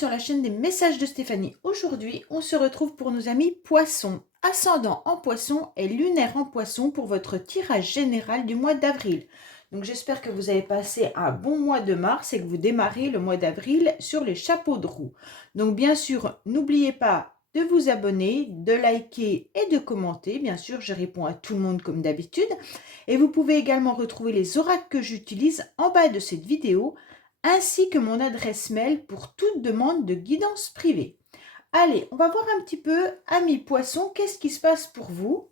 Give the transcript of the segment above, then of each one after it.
sur la chaîne des messages de Stéphanie. Aujourd'hui, on se retrouve pour nos amis poissons, ascendant en poisson et lunaire en poisson pour votre tirage général du mois d'avril. Donc j'espère que vous avez passé un bon mois de mars et que vous démarrez le mois d'avril sur les chapeaux de roue. Donc bien sûr, n'oubliez pas de vous abonner, de liker et de commenter. Bien sûr, je réponds à tout le monde comme d'habitude. Et vous pouvez également retrouver les oracles que j'utilise en bas de cette vidéo, ainsi que mon adresse mail pour toute demande de guidance privée. Allez, on va voir un petit peu, amis poissons, qu'est-ce qui se passe pour vous?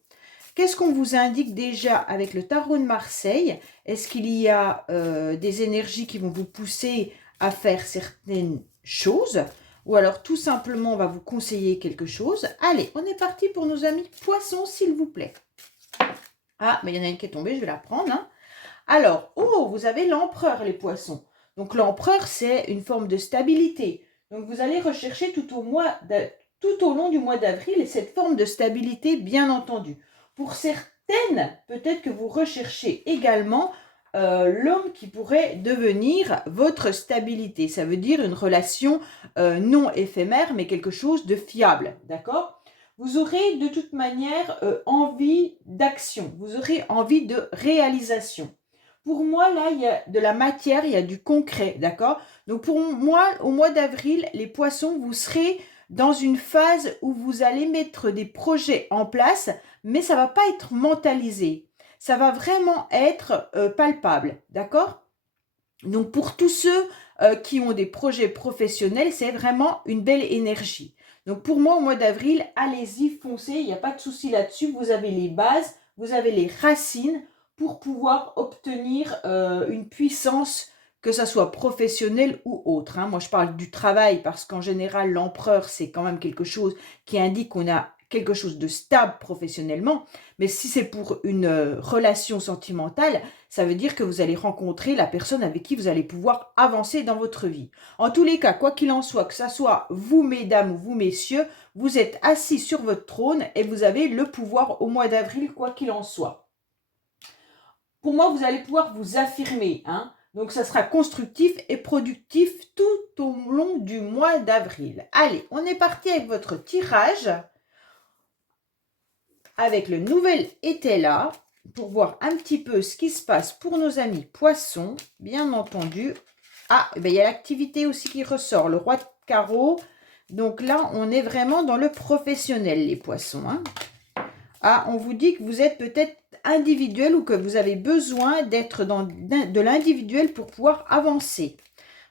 Qu'est-ce qu'on vous indique déjà avec le tarot de Marseille? Est-ce qu'il y a des énergies qui vont vous pousser à faire certaines choses? Ou alors tout simplement on va vous conseiller quelque chose? Allez, on est parti pour nos amis poissons, s'il vous plaît. Ah, mais il y en a une qui est tombée, je vais la prendre. Hein. Alors, oh, vous avez l'empereur, les poissons. Donc l'empereur, c'est une forme de stabilité. Donc vous allez rechercher tout au long du mois d'avril cette forme de stabilité, bien entendu. Pour certaines, peut-être que vous recherchez également l'homme qui pourrait devenir votre stabilité. Ça veut dire une relation non éphémère, mais quelque chose de fiable, d'accord? Vous aurez de toute manière envie d'action, vous aurez envie de réalisation. Pour moi, là, il y a de la matière, il y a du concret, d'accord? Donc, pour moi, au mois d'avril, les poissons, vous serez dans une phase où vous allez mettre des projets en place, mais ça ne va pas être mentalisé. Ça va vraiment être palpable, d'accord? Donc, pour tous ceux qui ont des projets professionnels, c'est vraiment une belle énergie. Donc, pour moi, au mois d'avril, allez-y, foncez, il n'y a pas de souci là-dessus. Vous avez les bases, vous avez les racines pour pouvoir obtenir une puissance, que ça soit professionnelle ou autre. Hein. Moi, je parle du travail parce qu'en général, l'empereur, c'est quand même quelque chose qui indique qu'on a quelque chose de stable professionnellement. Mais si c'est pour une relation sentimentale, ça veut dire que vous allez rencontrer la personne avec qui vous allez pouvoir avancer dans votre vie. En tous les cas, quoi qu'il en soit, que ça soit vous, mesdames, ou vous, messieurs, vous êtes assis sur votre trône et vous avez le pouvoir au mois d'avril, quoi qu'il en soit. Pour moi, vous allez pouvoir vous affirmer. Hein. Donc, ça sera constructif et productif tout au long du mois d'avril. Allez, on est parti avec votre tirage. Avec le nouvel été là, pour voir un petit peu ce qui se passe pour nos amis poissons, bien entendu. Ah, il y a l'activité aussi qui ressort, le roi de carreau. Donc là, on est vraiment dans le professionnel, les poissons. Hein. Ah, on vous dit que vous êtes peut-être individuel ou que vous avez besoin d'être dans de l'individuel pour pouvoir avancer.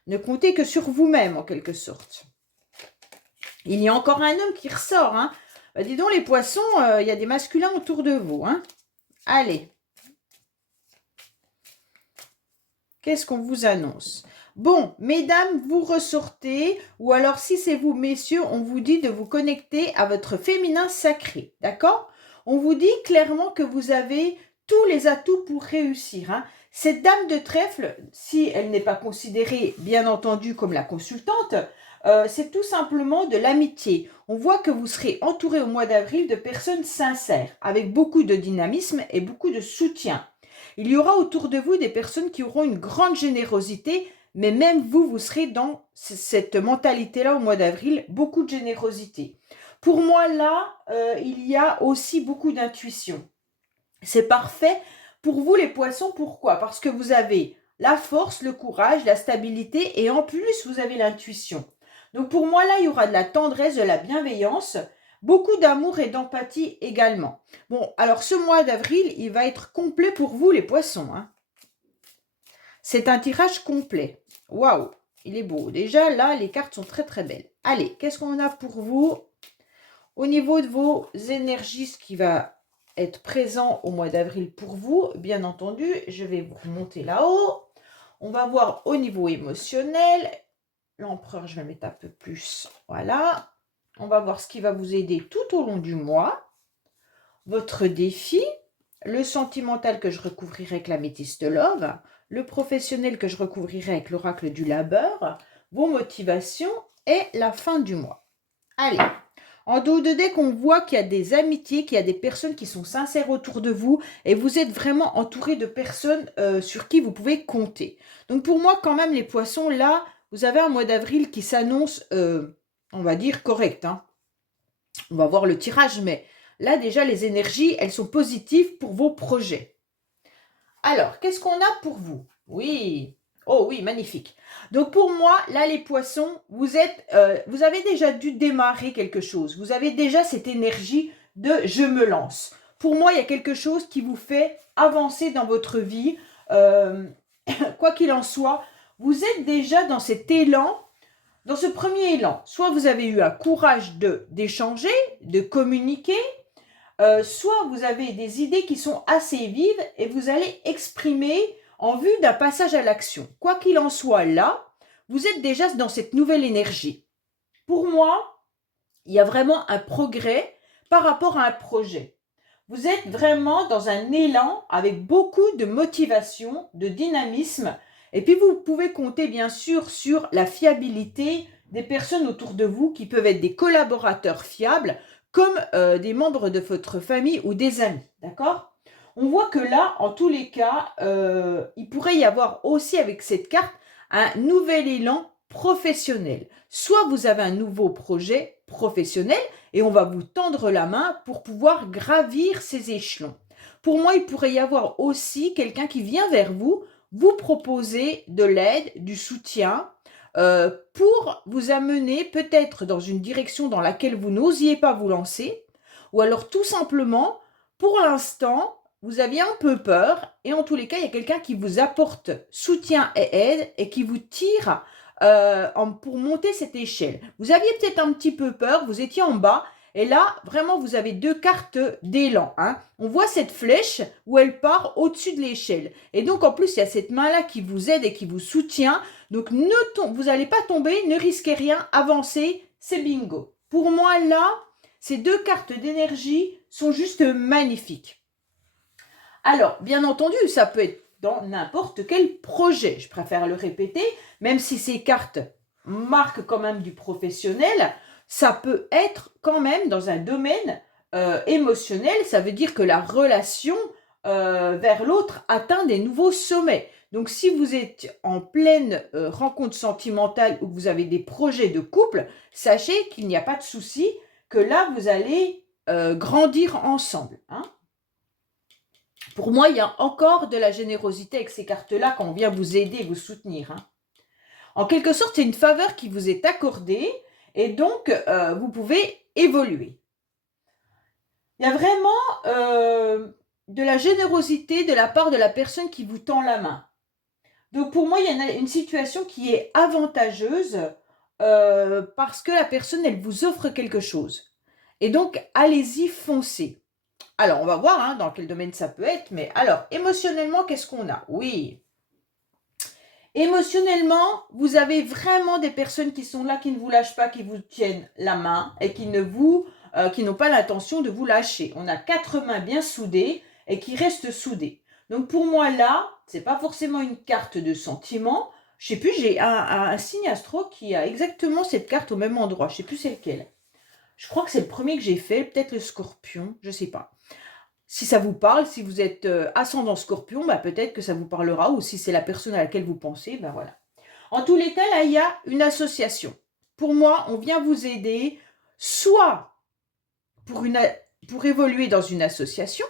Ne comptez que sur vous-même, en quelque sorte. Il y a encore un homme qui ressort, hein. Bah, dis donc, les poissons, il y a des masculins autour de vous. Hein. Allez. Qu'est-ce qu'on vous annonce? Bon, mesdames, vous ressortez. Ou alors, si c'est vous, messieurs, on vous dit de vous connecter à votre féminin sacré. D'accord? On vous dit clairement que vous avez tous les atouts pour réussir. Hein. Cette dame de trèfle, si elle n'est pas considérée, bien entendu, comme la consultante, c'est tout simplement de l'amitié. On voit que vous serez entouré au mois d'avril de personnes sincères, avec beaucoup de dynamisme et beaucoup de soutien. Il y aura autour de vous des personnes qui auront une grande générosité, mais même vous, vous serez dans cette mentalité-là au mois d'avril, beaucoup de générosité. Pour moi, là, il y a aussi beaucoup d'intuition. C'est parfait pour vous, les poissons. Pourquoi? Parce que vous avez la force, le courage, la stabilité et en plus, vous avez l'intuition. Donc pour moi, là, il y aura de la tendresse, de la bienveillance, beaucoup d'amour et d'empathie également. Bon, alors ce mois d'avril, il va être complet pour vous, les poissons. Hein. C'est un tirage complet. Waouh, il est beau. Déjà, là, les cartes sont très, très belles. Allez, qu'est-ce qu'on a pour vous? Au niveau de vos énergies, ce qui va être présent au mois d'avril pour vous, bien entendu, je vais vous remonter là-haut. On va voir au niveau émotionnel. L'empereur, je vais le mettre un peu plus. Voilà. On va voir ce qui va vous aider tout au long du mois. Votre défi, le sentimental que je recouvrirai avec la métisse de love, le professionnel que je recouvrirai avec l'oracle du labeur, vos motivations et la fin du mois. Allez. En dos de deck, on voit qu'il y a des amitiés, qu'il y a des personnes qui sont sincères autour de vous et vous êtes vraiment entouré de personnes sur qui vous pouvez compter. Donc pour moi, quand même, les poissons, là, vous avez un mois d'avril qui s'annonce, on va dire, correct, hein. On va voir le tirage, mais là déjà les énergies, elles sont positives pour vos projets. Alors, qu'est-ce qu'on a pour vous? Oui, oh oui, magnifique. Donc pour moi, là les poissons, vous avez déjà dû démarrer quelque chose. Vous avez déjà cette énergie de je me lance. Pour moi, il y a quelque chose qui vous fait avancer dans votre vie. Euh, quoi qu'il en soit, vous êtes déjà dans cet élan, dans ce premier élan. Soit vous avez eu un courage d'échanger, de communiquer, soit vous avez des idées qui sont assez vives et vous allez exprimer en vue d'un passage à l'action. Quoi qu'il en soit là, vous êtes déjà dans cette nouvelle énergie. Pour moi, il y a vraiment un progrès par rapport à un projet. Vous êtes vraiment dans un élan avec beaucoup de motivation, de dynamisme. Et puis vous pouvez compter bien sûr sur la fiabilité des personnes autour de vous qui peuvent être des collaborateurs fiables comme des membres de votre famille ou des amis. D'accord? On voit que là, en tous les cas, il pourrait y avoir aussi avec cette carte un nouvel élan professionnel. Soit vous avez un nouveau projet professionnel, et on va vous tendre la main pour pouvoir gravir ces échelons. Pour moi, il pourrait y avoir aussi quelqu'un qui vient vers vous, vous proposer de l'aide, du soutien, pour vous amener peut-être dans une direction dans laquelle vous n'osiez pas vous lancer, ou alors tout simplement, pour l'instant, vous aviez un peu peur, et en tous les cas, il y a quelqu'un qui vous apporte soutien et aide, et qui vous tire pour monter cette échelle. Vous aviez peut-être un petit peu peur, vous étiez en bas, et là, vraiment, vous avez deux cartes d'élan. Hein. On voit cette flèche où elle part au-dessus de l'échelle. Et donc, en plus, il y a cette main-là qui vous aide et qui vous soutient. Donc, vous n'allez pas tomber, ne risquez rien, avancez, c'est bingo. Pour moi, là, ces deux cartes d'énergie sont juste magnifiques. Alors, bien entendu, ça peut être dans n'importe quel projet. Je préfère le répéter, même si ces cartes marquent quand même du professionnel, ça peut être quand même dans un domaine émotionnel. Ça veut dire que la relation vers l'autre atteint des nouveaux sommets. Donc, si vous êtes en pleine rencontre sentimentale ou que vous avez des projets de couple, sachez qu'il n'y a pas de souci, que là, vous allez grandir ensemble. Hein. Pour moi, il y a encore de la générosité avec ces cartes-là quand on vient vous aider, vous soutenir. Hein. En quelque sorte, c'est une faveur qui vous est accordée et donc vous pouvez évoluer. Il y a vraiment de la générosité de la part de la personne qui vous tend la main. Donc pour moi, il y a une situation qui est avantageuse parce que la personne, elle vous offre quelque chose. Et donc, allez-y, foncez. Alors, on va voir hein, dans quel domaine ça peut être, mais alors, émotionnellement, qu'est-ce qu'on a? Oui. Émotionnellement, vous avez vraiment des personnes qui sont là, qui ne vous lâchent pas, qui vous tiennent la main et qui n'ont pas l'intention de vous lâcher. On a 4 mains bien soudées et qui restent soudées. Donc pour moi là, c'est pas forcément une carte de sentiment. Je sais plus, j'ai un signe astro qui a exactement cette carte au même endroit. Je sais plus c'est lequel. Je crois que c'est le premier que j'ai fait, peut-être le Scorpion, je sais pas. Si ça vous parle, si vous êtes ascendant Scorpion, bah peut-être que ça vous parlera, ou si c'est la personne à laquelle vous pensez, ben voilà. En tous les cas, là, il y a une association. Pour moi, on vient vous aider, soit pour évoluer dans une association,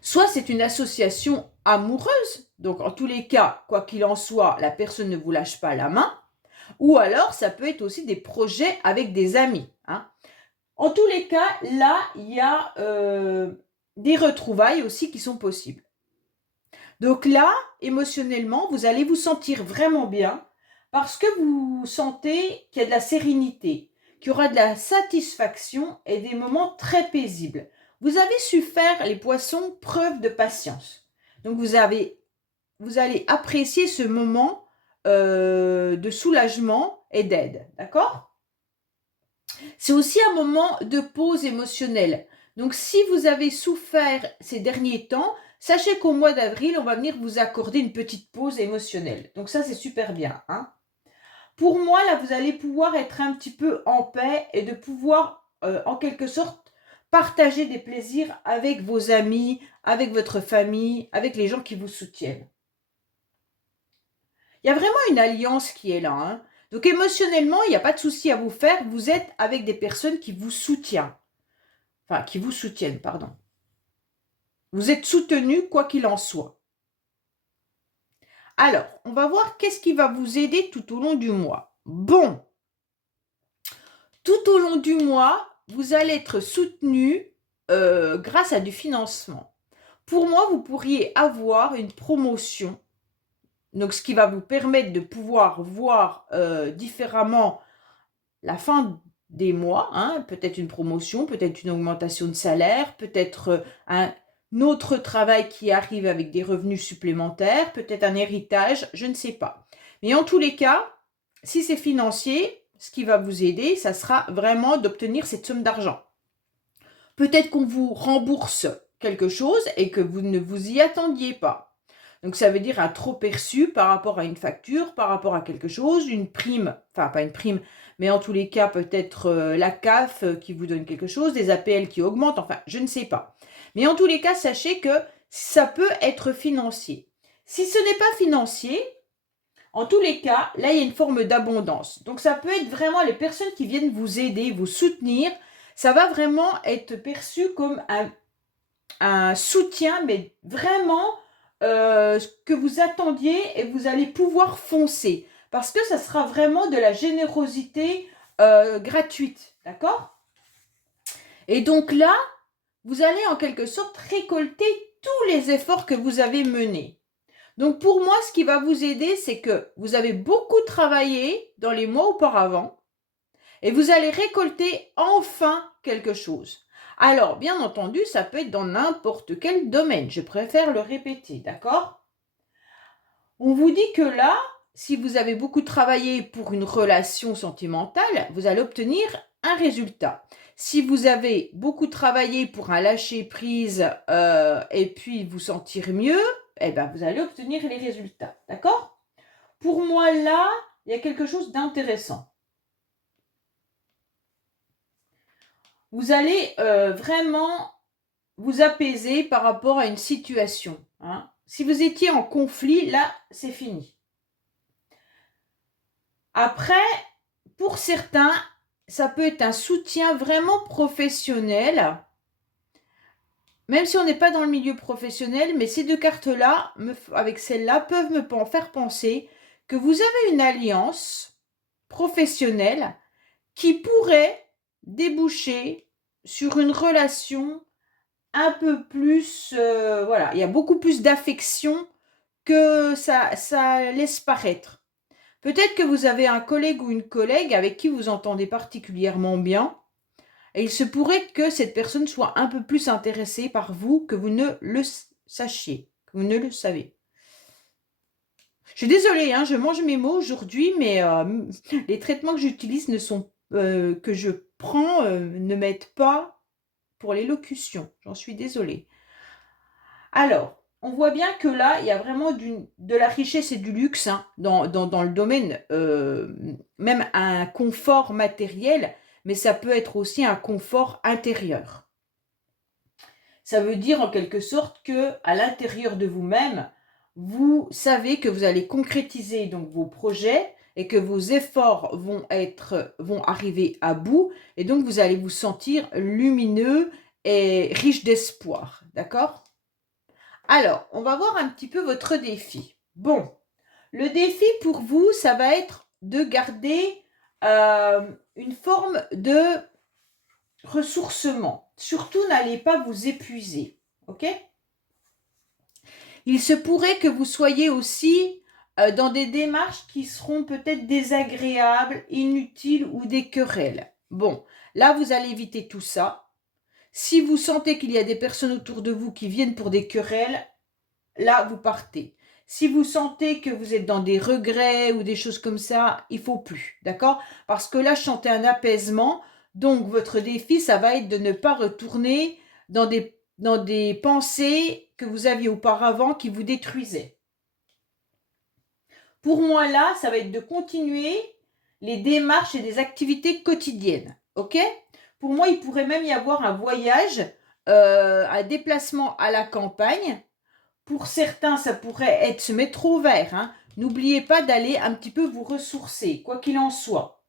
soit c'est une association amoureuse. Donc, en tous les cas, quoi qu'il en soit, la personne ne vous lâche pas la main. Ou alors, ça peut être aussi des projets avec des amis. Hein. En tous les cas, là, il y a des retrouvailles aussi qui sont possibles. Donc là, émotionnellement, vous allez vous sentir vraiment bien parce que vous sentez qu'il y a de la sérénité, qu'il y aura de la satisfaction et des moments très paisibles. Vous avez su faire, les poissons, preuve de patience. Donc vous allez apprécier ce moment de soulagement et d'aide. D'accord ? C'est aussi un moment de pause émotionnelle. Donc, si vous avez souffert ces derniers temps, sachez qu'au mois d'avril, on va venir vous accorder une petite pause émotionnelle. Donc, ça, c'est super bien. Hein. Pour moi, là, vous allez pouvoir être un petit peu en paix et de pouvoir, en quelque sorte, partager des plaisirs avec vos amis, avec votre famille, avec les gens qui vous soutiennent. Il y a vraiment une alliance qui est là, hein. Donc émotionnellement, il n'y a pas de souci à vous faire. Vous êtes avec des personnes qui vous soutiennent. Enfin, qui vous soutiennent, pardon. Vous êtes soutenu quoi qu'il en soit. Alors, on va voir qu'est-ce qui va vous aider tout au long du mois. Bon, tout au long du mois, vous allez être soutenu grâce à du financement. Pour moi, vous pourriez avoir une promotion, donc ce qui va vous permettre de pouvoir voir différemment la fin des mois, hein, peut-être une promotion, peut-être une augmentation de salaire, peut-être un autre travail qui arrive avec des revenus supplémentaires, peut-être un héritage, je ne sais pas. Mais en tous les cas, si c'est financier, ce qui va vous aider, ça sera vraiment d'obtenir cette somme d'argent. Peut-être qu'on vous rembourse quelque chose et que vous ne vous y attendiez pas. Donc ça veut dire un trop perçu par rapport à une facture, par rapport à quelque chose, une prime, enfin pas une prime, mais en tous les cas peut-être la CAF qui vous donne quelque chose, des APL qui augmentent, enfin je ne sais pas. Mais en tous les cas, sachez que ça peut être financier. Si ce n'est pas financier, en tous les cas, là il y a une forme d'abondance. Donc ça peut être vraiment les personnes qui viennent vous aider, vous soutenir, ça va vraiment être perçu comme un soutien, mais vraiment que vous attendiez et vous allez pouvoir foncer. Parce que ça sera vraiment de la générosité gratuite, d'accord? Et donc là, vous allez en quelque sorte récolter tous les efforts que vous avez menés. Donc pour moi, ce qui va vous aider, c'est que vous avez beaucoup travaillé dans les mois auparavant et vous allez récolter enfin quelque chose. Alors, bien entendu, ça peut être dans n'importe quel domaine. Je préfère le répéter, d'accord? On vous dit que là, si vous avez beaucoup travaillé pour une relation sentimentale, vous allez obtenir un résultat. Si vous avez beaucoup travaillé pour un lâcher-prise et puis vous sentir mieux, eh ben, vous allez obtenir les résultats, d'accord? Pour moi, là, il y a quelque chose d'intéressant. Vous allez vraiment vous apaiser par rapport à une situation, hein. Si vous étiez en conflit, là, c'est fini. Après, pour certains, ça peut être un soutien vraiment professionnel, même si on n'est pas dans le milieu professionnel, mais ces deux cartes-là, avec celle-là, peuvent me faire penser que vous avez une alliance professionnelle qui pourrait déboucher sur une relation un peu plus, voilà, il y a beaucoup plus d'affection que ça laisse paraître. Peut-être que vous avez un collègue ou une collègue avec qui vous entendez particulièrement bien, et il se pourrait que cette personne soit un peu plus intéressée par vous que vous ne le sachiez, que vous ne le savez. Je suis désolée, hein, je mange mes mots aujourd'hui, mais les traitements que j'utilise que je prends ne m'aident pas pour l'élocution. J'en suis désolée. Alors, on voit bien que là, il y a vraiment de la richesse et du luxe, hein, dans le domaine, même un confort matériel, mais ça peut être aussi un confort intérieur. Ça veut dire en quelque sorte que à l'intérieur de vous-même, vous savez que vous allez concrétiser donc vos projets et que vos efforts vont arriver à bout, et donc vous allez vous sentir lumineux et riche d'espoir, d'accord? Alors, on va voir un petit peu votre défi. Bon, le défi pour vous, ça va être de garder une forme de ressourcement. Surtout, n'allez pas vous épuiser, ok? Il se pourrait que vous soyez aussi dans des démarches qui seront peut-être désagréables, inutiles ou des querelles. Bon, là, vous allez éviter tout ça. Si vous sentez qu'il y a des personnes autour de vous qui viennent pour des querelles, là, vous partez. Si vous sentez que vous êtes dans des regrets ou des choses comme ça, il faut plus, d'accord? Parce que là, je sentais un apaisement. Donc, votre défi, ça va être de ne pas retourner dans des pensées que vous aviez auparavant qui vous détruisaient. Pour moi, là, ça va être de continuer les démarches et des activités quotidiennes, ok? Pour moi, il pourrait même y avoir un voyage, un déplacement à la campagne. Pour certains, ça pourrait être se mettre au vert, hein. n'oubliez pas d'aller un petit peu vous ressourcer, quoi qu'il en soit.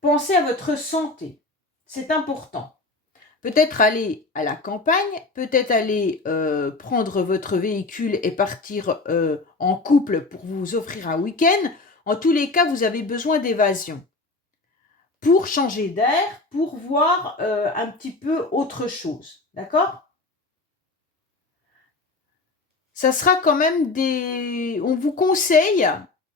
Pensez à votre santé, c'est important. Peut-être aller à la campagne, peut-être aller prendre votre véhicule et partir en couple pour vous offrir un week-end. En tous les cas, vous avez besoin d'évasion pour changer d'air, pour voir un petit peu autre chose. D'accord? Ça sera quand même des... On vous conseille,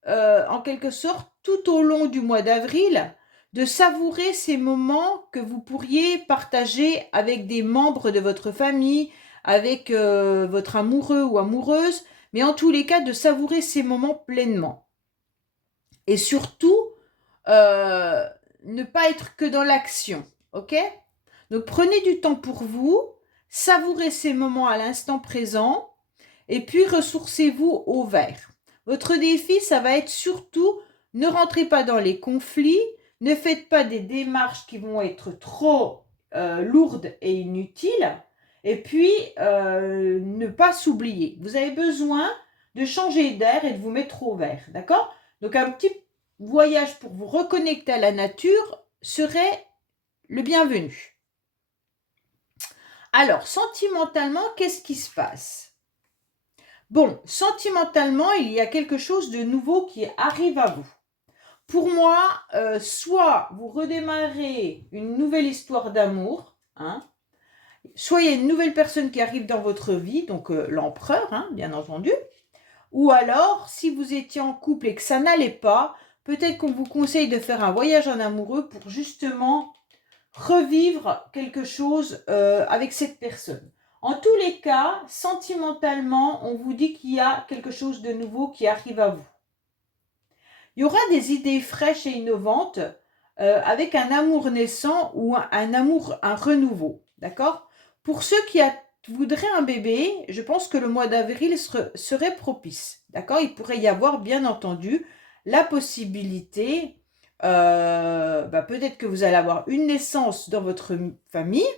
en quelque sorte, tout au long du mois d'avril, de savourer ces moments que vous pourriez partager avec des membres de votre famille, avec votre amoureux ou amoureuse, mais en tous les cas, de savourer ces moments pleinement. Et surtout, euh, ne pas être que dans l'action, ok? Donc prenez du temps pour vous, savourez ces moments à l'instant présent, et puis ressourcez-vous au vert. Votre défi, ça va être surtout, ne rentrez pas dans les conflits, ne faites pas des démarches qui vont être trop lourdes et inutiles, et puis ne pas s'oublier. Vous avez besoin de changer d'air et de vous mettre au vert, d'accord? Donc un petit voyage pour vous reconnecter à la nature serait le bienvenu. Alors, sentimentalement, qu'est-ce qui se passe? Bon, sentimentalement, il y a quelque chose de nouveau qui arrive à vous. Pour moi, soit vous redémarrez une nouvelle histoire d'amour, hein, soit il y a une nouvelle personne qui arrive dans votre vie, donc l'empereur, hein, bien entendu, ou alors, si vous étiez en couple et que ça n'allait pas, peut-être qu'on vous conseille de faire un voyage en amoureux pour justement revivre quelque chose avec cette personne. En tous les cas, sentimentalement, on vous dit qu'il y a quelque chose de nouveau qui arrive à vous. Il y aura des idées fraîches et innovantes avec un amour naissant ou un amour, un renouveau. D'accord? Pour ceux qui voudraient un bébé, je pense que le mois d'avril serait propice. D'accord? Il pourrait y avoir, bien entendu, la possibilité, peut-être que vous allez avoir une naissance dans votre famille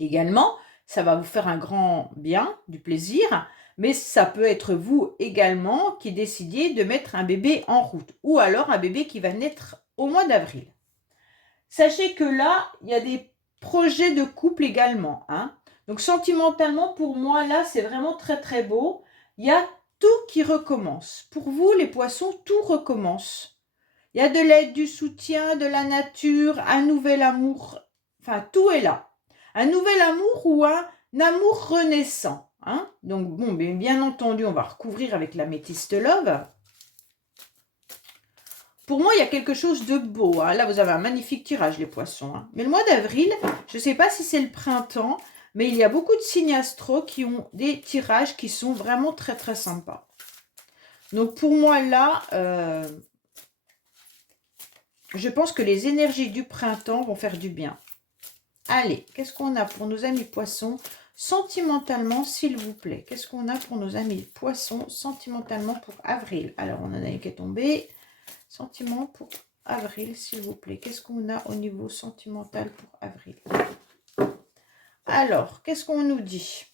également. Ça va vous faire un grand bien, du plaisir. Mais ça peut être vous également qui décidiez de mettre un bébé en route. Ou alors un bébé qui va naître au mois d'avril. Sachez que là, il y a des projets de couple également. Hein. Donc sentimentalement, pour moi, là, c'est vraiment très très beau. Il y a tout qui recommence. Pour vous, les poissons, tout recommence. Il y a de l'aide, du soutien, de la nature, un nouvel amour. Enfin, tout est là. Un nouvel amour ou un amour renaissant. Hein. Donc, bon, bien entendu, on va recouvrir avec la métiste love. Pour moi, il y a quelque chose de beau. Hein. Là, vous avez un magnifique tirage, les poissons. Hein. Mais le mois d'avril, je ne sais pas si c'est le printemps, mais il y a beaucoup de signes astro qui ont des tirages qui sont vraiment très, très sympas. Donc, pour moi, là, je pense que les énergies du printemps vont faire du bien. Allez, qu'est-ce qu'on a pour nos amis poissons sentimentalement, s'il vous plaît? Qu'est-ce qu'on a pour nos amis poissons sentimentalement pour avril? Alors, on en a une qui est tombée. Sentiment pour avril, s'il vous plaît. Qu'est-ce qu'on a au niveau sentimental pour avril? Alors, qu'est-ce qu'on nous dit?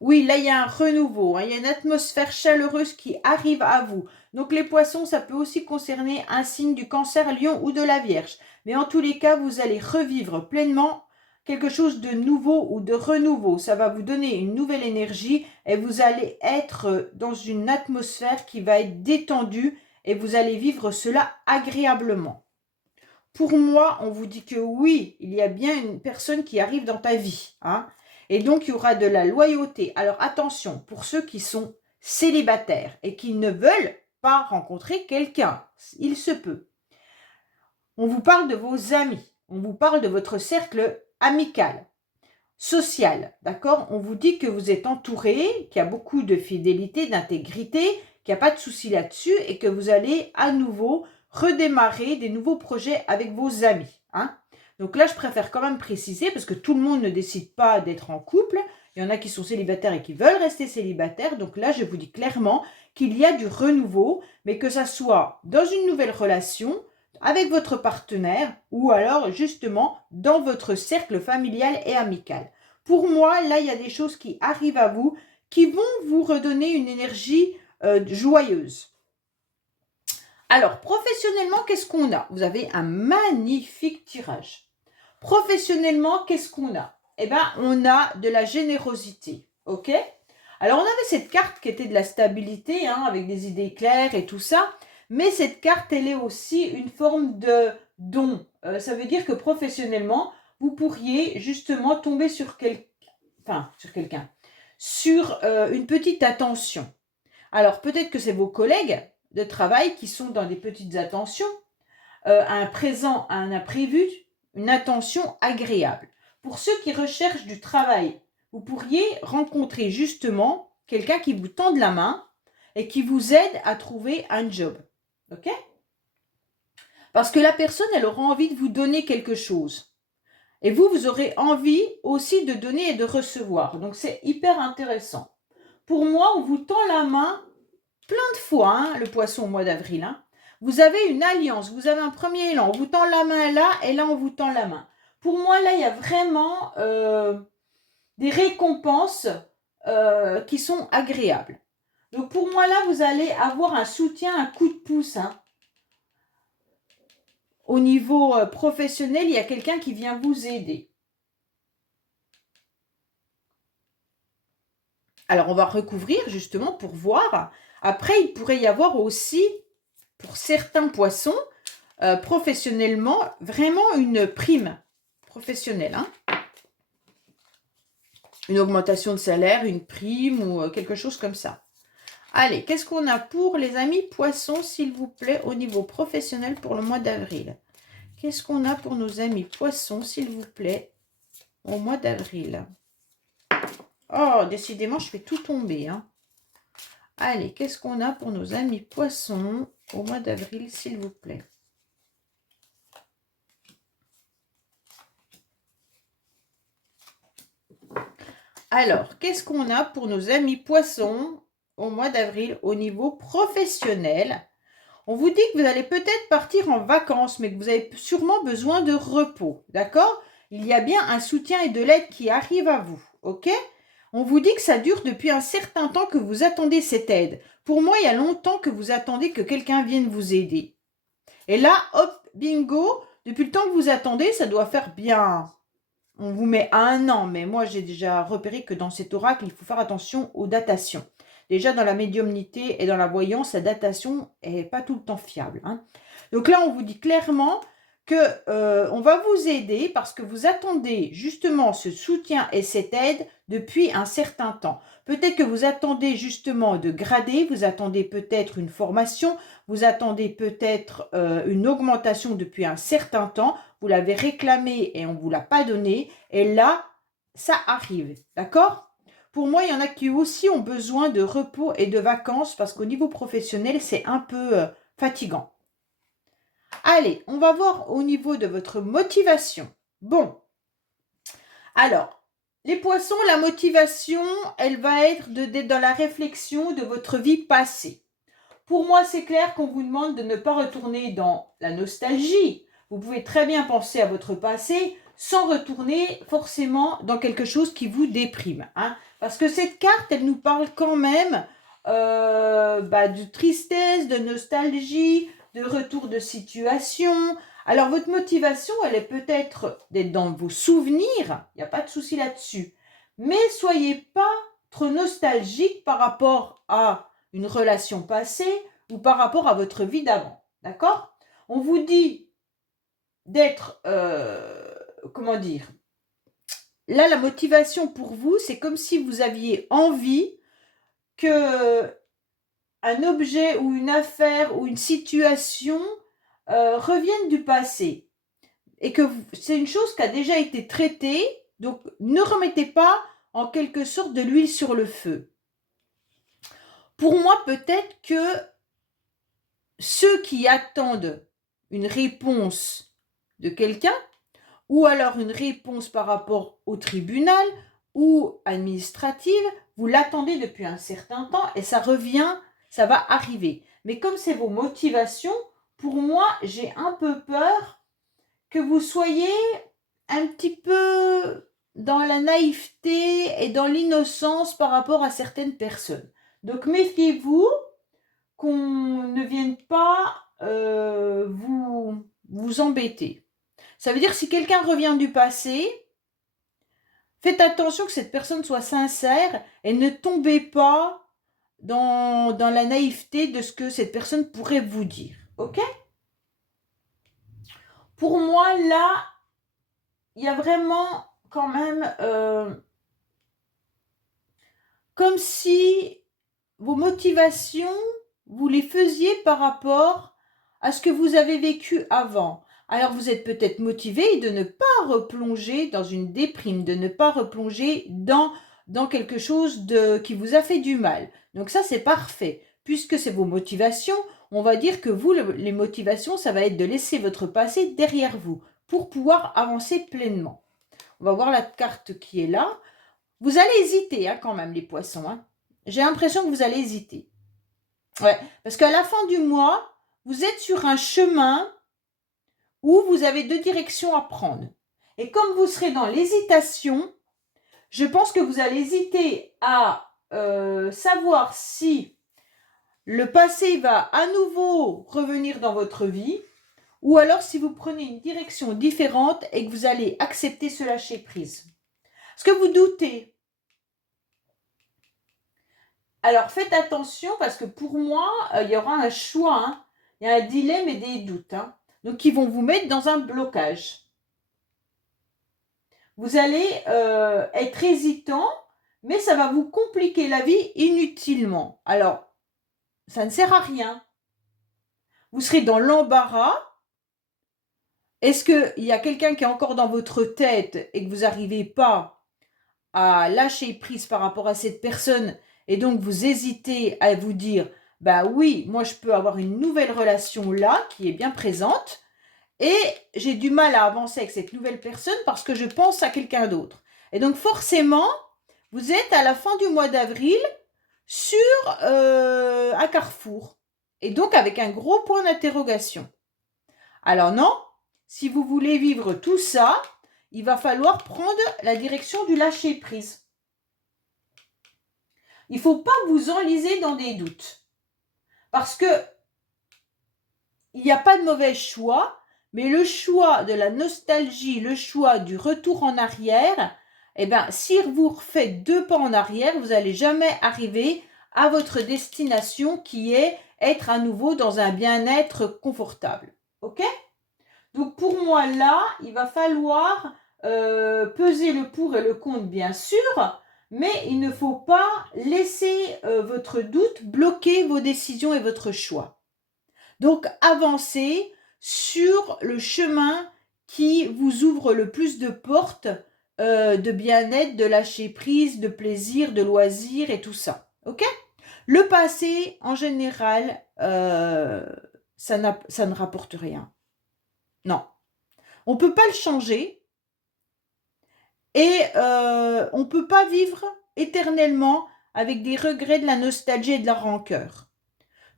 Oui, là, il y a un renouveau. Hein, il y a une atmosphère chaleureuse qui arrive à vous. Donc, les poissons, ça peut aussi concerner un signe du cancer, lion ou de la vierge. Mais en tous les cas, vous allez revivre pleinement quelque chose de nouveau ou de renouveau. Ça va vous donner une nouvelle énergie et vous allez être dans une atmosphère qui va être détendue et vous allez vivre cela agréablement. Pour moi, on vous dit que oui, il y a bien une personne qui arrive dans ta vie. Hein, et donc, il y aura de la loyauté. Alors, attention, pour ceux qui sont célibataires et qui ne veulent pas rencontrer quelqu'un, il se peut. On vous parle de vos amis. On vous parle de votre cercle amical, social, d'accord? On vous dit que vous êtes entouré, qu'il y a beaucoup de fidélité, d'intégrité, qu'il n'y a pas de souci là-dessus et que vous allez à nouveau redémarrer des nouveaux projets avec vos amis. Hein? Donc là, je préfère quand même préciser parce que tout le monde ne décide pas d'être en couple. Il y en a qui sont célibataires et qui veulent rester célibataires. Donc là, je vous dis clairement qu'il y a du renouveau, mais que ça soit dans une nouvelle relation, avec votre partenaire ou alors justement dans votre cercle familial et amical. Pour moi, là, il y a des choses qui arrivent à vous qui vont vous redonner une énergie joyeuse. Alors, professionnellement, qu'est-ce qu'on a? Vous avez un magnifique tirage. Professionnellement, qu'est-ce qu'on a? Eh bien, on a de la générosité, ok? Alors, on avait cette carte qui était de la stabilité, hein, avec des idées claires et tout ça, mais cette carte, elle est aussi une forme de don. Ça veut dire que professionnellement, vous pourriez justement tomber sur quelqu'un, sur une petite attention. Alors, peut-être que c'est vos collègues de travail qui sont dans des petites attentions, un présent, un imprévu, une attention agréable. Pour ceux qui recherchent du travail, vous pourriez rencontrer justement quelqu'un qui vous tend la main et qui vous aide à trouver un job. Ok? Parce que la personne, elle aura envie de vous donner quelque chose. Et vous aurez envie aussi de donner et de recevoir. Donc, c'est hyper intéressant. Pour moi, on vous tend la main plein de fois, hein, le poisson au mois d'avril. Hein. Vous avez une alliance, vous avez un premier élan, on vous tend la main là, et là, on vous tend la main. Pour moi, là, il y a vraiment des récompenses qui sont agréables. Donc, pour moi, là, vous allez avoir un soutien, un coup de pouce. Hein. Au niveau professionnel, il y a quelqu'un qui vient vous aider. Alors, on va recouvrir justement pour voir. Après, il pourrait y avoir aussi, pour certains poissons, professionnellement, vraiment une prime professionnelle. Hein. Une augmentation de salaire, une prime ou quelque chose comme ça. Allez, qu'est-ce qu'on a pour les amis poissons, s'il vous plaît, au niveau professionnel pour le mois d'avril? Qu'est-ce qu'on a pour nos amis poissons, s'il vous plaît, au mois d'avril? Oh, décidément, je fais tout tomber. Hein. Allez, qu'est-ce qu'on a pour nos amis poissons au mois d'avril, s'il vous plaît? Alors, qu'est-ce qu'on a pour nos amis poissons au mois d'avril au niveau professionnel? On vous dit que vous allez peut-être partir en vacances, mais que vous avez sûrement besoin de repos, d'accord? Il y a bien un soutien et de l'aide qui arrive à vous, ok? On vous dit que ça dure depuis un certain temps que vous attendez cette aide. Pour moi, il y a longtemps que vous attendez que quelqu'un vienne vous aider. Et là, hop, bingo, depuis le temps que vous attendez, ça doit faire bien... On vous met à 1 an, mais moi, j'ai déjà repéré que dans cet oracle, il faut faire attention aux datations. Déjà, dans la médiumnité et dans la voyance, la datation n'est pas tout le temps fiable. Hein. Donc là, on vous dit clairement qu'on va vous aider parce que vous attendez justement ce soutien et cette aide depuis un certain temps. Peut-être que vous attendez justement de grader, vous attendez peut-être une formation, vous attendez peut-être une augmentation depuis un certain temps, vous l'avez réclamé et on ne vous l'a pas donné, et là, ça arrive, d'accord? Pour moi, il y en a qui aussi ont besoin de repos et de vacances parce qu'au niveau professionnel, c'est un peu fatigant. Allez, on va voir au niveau de votre motivation. Bon, alors, les poissons, la motivation, elle va être d'être dans la réflexion de votre vie passée. Pour moi, c'est clair qu'on vous demande de ne pas retourner dans la nostalgie. Vous pouvez très bien penser à votre passé sans retourner forcément dans quelque chose qui vous déprime. Hein. Parce que cette carte, elle nous parle quand même de tristesse, de nostalgie, de retour de situation. Alors, votre motivation, elle est peut-être d'être dans vos souvenirs. Il n'y a pas de souci là-dessus. Mais soyez pas trop nostalgique par rapport à une relation passée ou par rapport à votre vie d'avant. D'accord? On vous dit d'être, comment dire, là, la motivation pour vous, c'est comme si vous aviez envie que un objet ou une affaire ou une situation revienne du passé. Et que c'est une chose qui a déjà été traitée, donc ne remettez pas en quelque sorte de l'huile sur le feu. Pour moi, peut-être que ceux qui attendent une réponse de quelqu'un, ou alors une réponse par rapport au tribunal ou administrative, vous l'attendez depuis un certain temps et ça revient, ça va arriver. Mais comme c'est vos motivations, pour moi, j'ai un peu peur que vous soyez un petit peu dans la naïveté et dans l'innocence par rapport à certaines personnes. Donc méfiez-vous qu'on ne vienne pas vous embêter. Ça veut dire si quelqu'un revient du passé, faites attention que cette personne soit sincère et ne tombez pas dans la naïveté de ce que cette personne pourrait vous dire. Ok? Pour moi, là, il y a vraiment quand même comme si vos motivations, vous les faisiez par rapport à ce que vous avez vécu avant. Alors vous êtes peut-être motivé de ne pas replonger dans une déprime, de ne pas replonger dans quelque chose qui vous a fait du mal. Donc ça, c'est parfait. Puisque c'est vos motivations, on va dire que vous, les motivations, ça va être de laisser votre passé derrière vous pour pouvoir avancer pleinement. On va voir la carte qui est là. Vous allez hésiter quand même, les poissons. J'ai l'impression que vous allez hésiter. Ouais, parce qu'à la fin du mois, vous êtes sur un chemin où vous avez deux directions à prendre. Et comme vous serez dans l'hésitation, je pense que vous allez hésiter à savoir si le passé va à nouveau revenir dans votre vie ou alors si vous prenez une direction différente et que vous allez accepter ce lâcher prise. Est-ce que vous doutez? Alors faites attention parce que pour moi, il y aura un choix, il y a un dilemme et des doutes. Donc qui vont vous mettre dans un blocage. Vous allez être hésitant, mais ça va vous compliquer la vie inutilement. Alors, ça ne sert à rien. Vous serez dans l'embarras. Est-ce qu'il y a quelqu'un qui est encore dans votre tête et que vous n'arrivez pas à lâcher prise par rapport à cette personne et donc vous hésitez à vous dire « bah oui, moi je peux avoir une nouvelle relation là qui est bien présente et j'ai du mal à avancer avec cette nouvelle personne parce que je pense à quelqu'un d'autre. » Et donc forcément, vous êtes à la fin du mois d'avril sur un carrefour et donc avec un gros point d'interrogation. Alors non, si vous voulez vivre tout ça, il va falloir prendre la direction du lâcher-prise. Il ne faut pas vous enliser dans des doutes. Parce que il n'y a pas de mauvais choix, mais le choix de la nostalgie, le choix du retour en arrière, eh bien, si vous refaites 2 pas en arrière, vous n'allez jamais arriver à votre destination qui est être à nouveau dans un bien-être confortable. Ok ? Donc pour moi là, il va falloir peser le pour et le contre bien sûr, mais il ne faut pas laisser votre doute bloquer vos décisions et votre choix. Donc avancez sur le chemin qui vous ouvre le plus de portes de bien-être, de lâcher prise, de plaisir, de loisir et tout ça. Ok ? Le passé, en général, ça ne rapporte rien. Non. On ne peut pas le changer et on ne peut pas vivre éternellement avec des regrets, de la nostalgie et de la rancœur.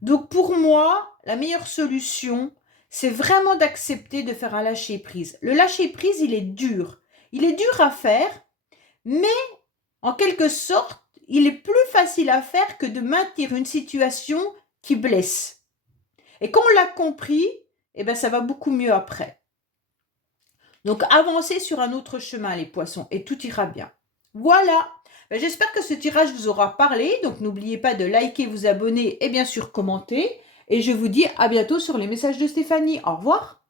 Donc pour moi, la meilleure solution, c'est vraiment d'accepter de faire un lâcher-prise. Le lâcher-prise, il est dur. Il est dur à faire, mais en quelque sorte, il est plus facile à faire que de maintenir une situation qui blesse. Et quand on l'a compris, eh ben, ça va beaucoup mieux après. Donc, avancez sur un autre chemin, les poissons, et tout ira bien. Voilà. J'espère que ce tirage vous aura parlé. Donc, n'oubliez pas de liker, vous abonner et bien sûr commenter. Et je vous dis à bientôt sur les messages de Stéphanie. Au revoir.